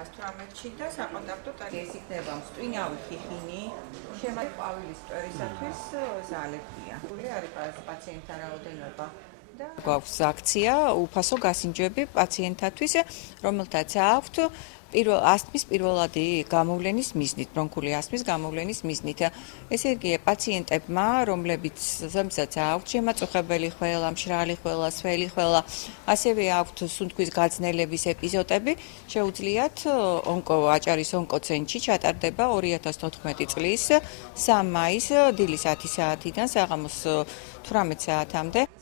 2018-ში და საკონტაქტო ეს იქნება მსტვინავი ხიხინი, შემავალ ყვავილის მტვერისათვის ზალებია. არის პაციენტთა რაოდენობა. გვაქვს აქცია უფასო გასინჯვები პაციენტთათვის, რომელთაც აქვთ ასთმის პირველადი გამოვლენის მიზნით, ბრონქული ასთმის გამოვლენის მიზნით. ესე იგი, პაციენტებმა, რომლებსაც აქვთ შემაწუხებელი ხველა, მშრალი ხველა, სველი ხველა, ასევე აქვთ სუნთქვის გაძნელების ეპიზოდები, შეუძლიათ აჭარის ონკოცენტრში ჩატარდება 2014 წლის 3 მაისს დილის 10 საათიდან საღამოს 18 საათამდე.